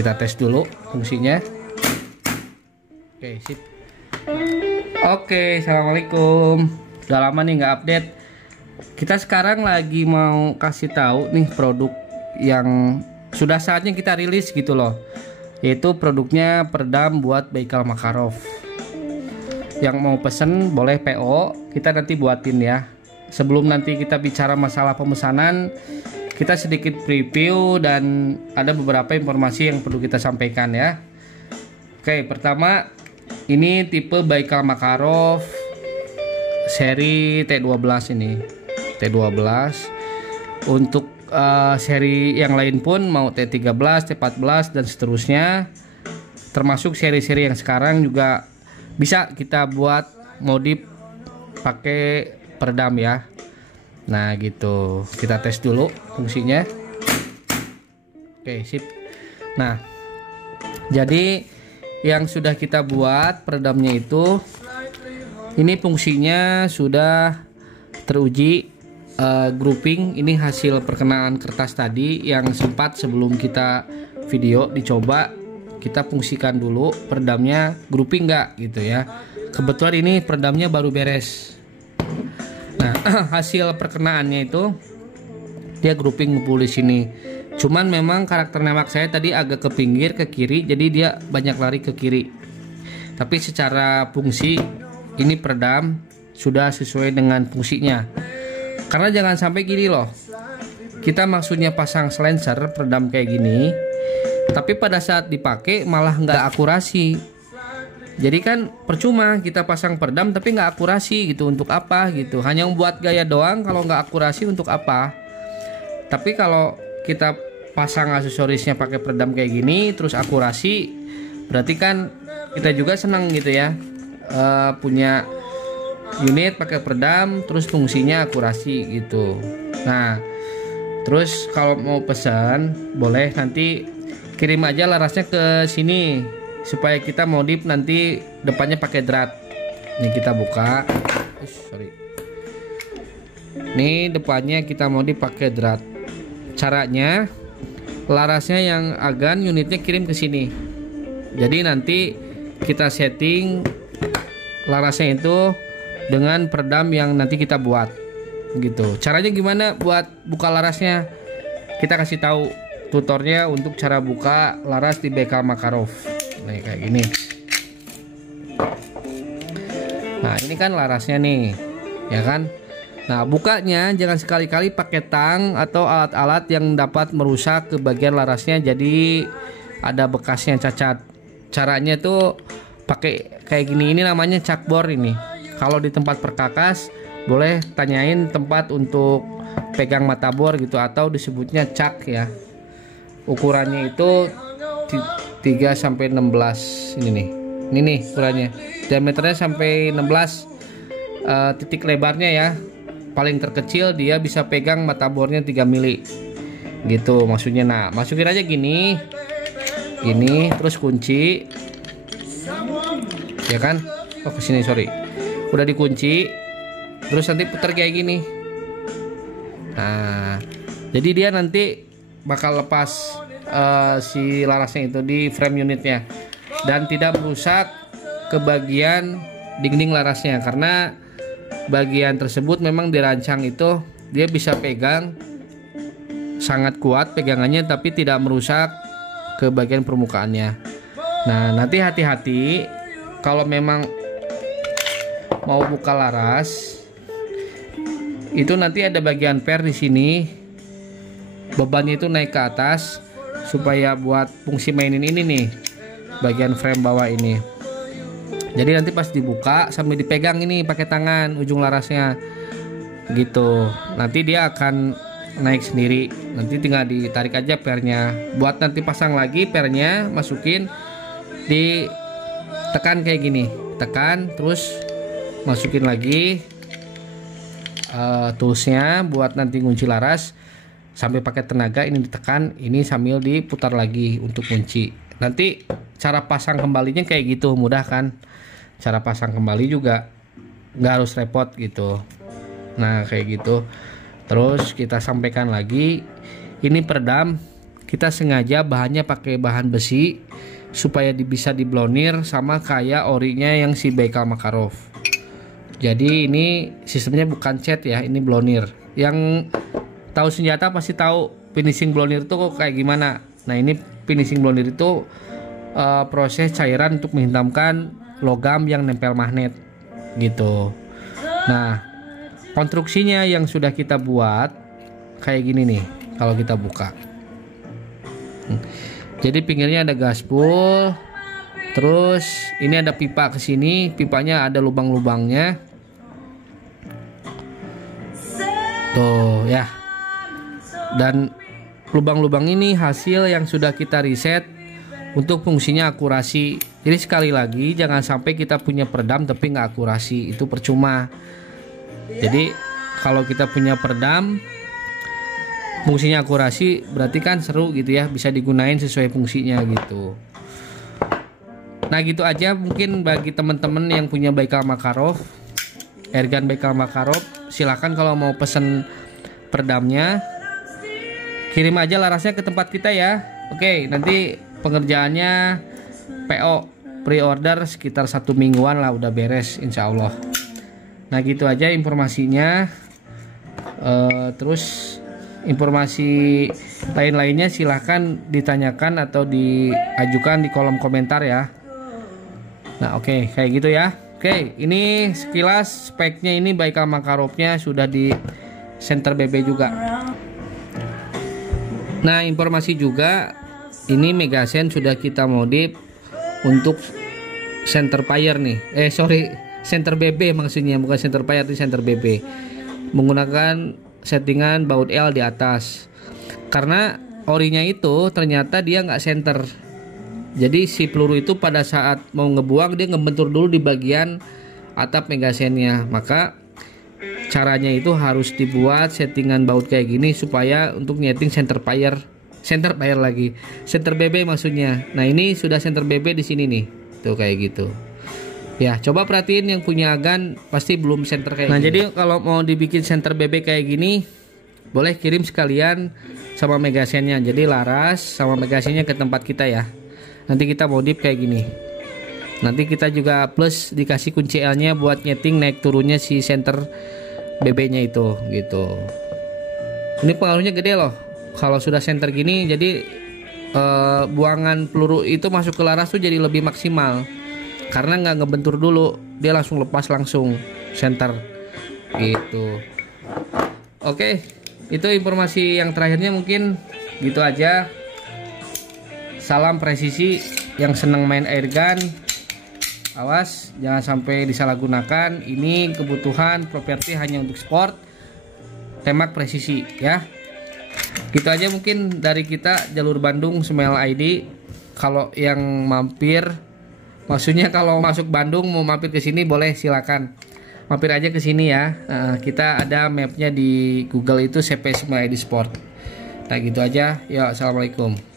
Kita tes dulu fungsinya. Oke, sip. Oke, assalamualaikum. Udah lama nih nggak update. Kita sekarang lagi mau kasih tahu nih produk yang sudah saatnya kita rilis gitu loh. Yaitu produknya peredam buat Baikal Makarov. Yang mau pesen boleh PO, kita nanti buatin ya. Sebelum nanti kita bicara masalah pemesanan, kita sedikit preview dan ada beberapa informasi yang perlu kita sampaikan ya. Oke, pertama ini tipe Baikal Makarov seri T12 ini. T12. Untuk seri yang lain pun mau T13, T14 dan seterusnya. Termasuk seri-seri yang sekarang juga bisa kita buat modif pakai peredam ya. Nah gitu, kita tes dulu fungsinya. Oke, sip. Nah, jadi yang sudah kita buat peredamnya itu, ini fungsinya sudah teruji grouping. Ini hasil perkenaan kertas tadi yang sempat sebelum kita video dicoba, kita fungsikan dulu peredamnya grouping nggak gitu ya. Kebetulan ini peredamnya baru beres. Nah, hasil perkenaannya itu dia grouping ngumpul di sini. Cuman memang karakter nembak saya tadi agak ke pinggir, ke kiri, jadi dia banyak lari ke kiri. Tapi secara fungsi ini peredam sudah sesuai dengan fungsinya. Karena jangan sampai gini loh. Kita maksudnya pasang silencer peredam kayak gini, tapi pada saat dipakai malah nggak akurasi. Jadi kan percuma kita pasang peredam tapi nggak akurasi gitu, untuk apa gitu, hanya membuat gaya doang. Kalau nggak akurasi untuk apa? Tapi kalau kita pasang aksesorisnya pakai peredam kayak gini terus akurasi, berarti kan kita juga senang gitu ya, punya unit pakai peredam terus fungsinya akurasi gitu. Nah terus kalau mau pesan boleh nanti kirim aja larasnya ke sini supaya kita modif nanti depannya pakai drat. Ini kita buka. Ini depannya kita modif pakai drat. Caranya larasnya yang agan unitnya kirim ke sini. Jadi nanti kita setting larasnya itu dengan peredam yang nanti kita buat. Gitu. Caranya gimana buat buka larasnya? Kita kasih tahu tutornya untuk cara buka laras di Baikal Makarov. Nah kayak gini. Nah ini kan larasnya nih, ya kan. Nah bukanya jangan sekali-kali pakai tang atau alat-alat yang dapat merusak ke bagian larasnya, jadi ada bekasnya cacat. Caranya tuh pakai kayak gini, ini namanya cakbor ini. Kalau di tempat perkakas boleh tanyain tempat untuk pegang mata bor gitu, atau disebutnya cak ya. Ukurannya itu 3 sampai 16 ini nih. Ini nih ukurannya. Diameternya sampai 16, titik lebarnya ya. Paling terkecil dia bisa pegang mata bornya 3 mili. Gitu maksudnya. Nah, masukin aja gini. Gini, terus kunci. Ya kan? Oh, kesini sorry. Udah dikunci. Terus nanti putar kayak gini. Nah, jadi dia nanti bakal lepas si larasnya itu di frame unitnya dan tidak merusak ke bagian dinding larasnya, karena bagian tersebut memang dirancang itu dia bisa pegang sangat kuat pegangannya tapi tidak merusak ke bagian permukaannya. Nah nanti hati-hati kalau memang mau buka laras itu, nanti ada bagian per di sini, bebannya itu naik ke atas supaya buat fungsi mainin ini nih bagian frame bawah ini. Jadi nanti pas dibuka sambil dipegang ini pakai tangan ujung larasnya gitu, nanti dia akan naik sendiri. Nanti tinggal ditarik aja pernya. Buat nanti pasang lagi pernya, masukin, ditekan kayak gini, tekan terus masukin lagi toolsnya buat nanti ngunci laras. Sampai pakai tenaga ini ditekan, ini sambil diputar lagi untuk kunci. Nanti cara pasang kembalinya kayak gitu, mudah kan? Cara pasang kembali juga nggak harus repot gitu. Nah kayak gitu. Terus kita sampaikan lagi, ini peredam kita sengaja bahannya pakai bahan besi supaya bisa diblonir sama kayak orinya yang si Baikal Makarov. Jadi ini sistemnya bukan cat ya, ini blonir. Yang tahu senjata pasti tahu finishing blonir itu kok kayak gimana. Nah ini finishing blonir itu proses cairan untuk menghitamkan logam yang nempel magnet gitu. Nah konstruksinya yang sudah kita buat kayak gini nih kalau kita buka. Jadi pinggirnya ada gaspol, terus ini ada pipa ke sini, pipanya ada lubang-lubangnya. Tuh ya. Dan lubang-lubang ini hasil yang sudah kita riset untuk fungsinya akurasi. Jadi sekali lagi jangan sampai kita punya peredam tapi nggak akurasi, itu percuma. Jadi kalau kita punya peredam fungsinya akurasi berarti kan seru gitu ya, bisa digunain sesuai fungsinya gitu. Nah gitu aja mungkin bagi teman-teman yang punya Baikal Makarov, airgun Baikal Makarov, silahkan kalau mau pesen peredamnya kirim aja larasnya ke tempat kita ya. Oke, nanti pengerjaannya PO pre-order sekitar 1 mingguan lah udah beres insya Allah. Nah gitu aja informasinya. Terus informasi lain-lainnya silahkan ditanyakan atau diajukan di kolom komentar ya. Nah oke, kayak gitu ya. Oke, ini sekilas speknya. Ini Baikal Makarovnya sudah di center BB juga. Nah informasi juga, ini Megasen sudah kita modif untuk center fire nih. Center BB maksudnya, bukan center fire, itu center BB. Menggunakan settingan baut L di atas. Karena orinya itu ternyata dia nggak center. Jadi si peluru itu pada saat mau ngebuang dia ngebentur dulu di bagian atap Megasennya. Maka caranya itu harus dibuat settingan baut kayak gini supaya untuk nyeting center fire lagi, center BB maksudnya. Nah ini sudah center BB di sini nih, tuh kayak gitu. Ya coba perhatiin yang punya gun pasti belum center kayak gini. Nah jadi kalau mau dibikin center BB kayak gini, boleh kirim sekalian sama Megasennya. Jadi laras sama Megasennya ke tempat kita ya. Nanti kita modif kayak gini. Nanti kita juga plus dikasih kunci L-nya buat nyeting naik turunnya si center BB-nya itu gitu. Ini pengaruhnya gede loh. Kalau sudah center gini, jadi buangan peluru itu masuk ke laras tuh jadi lebih maksimal. Karena nggak ngebentur dulu, dia langsung lepas langsung center gitu. Oke, itu informasi yang terakhirnya mungkin gitu aja. Salam presisi yang seneng main airgun. Awas jangan sampai disalahgunakan. Ini kebutuhan properti hanya untuk sport, tembak presisi ya. Gitu aja mungkin dari kita Jalur Bandung Smile ID. Kalau yang mampir, maksudnya kalau masuk Bandung mau mampir ke sini boleh silakan. Mampir aja ke sini ya. Kita ada mapnya di Google itu CP Smile ID Sport. Nah gitu aja. Ya assalamualaikum.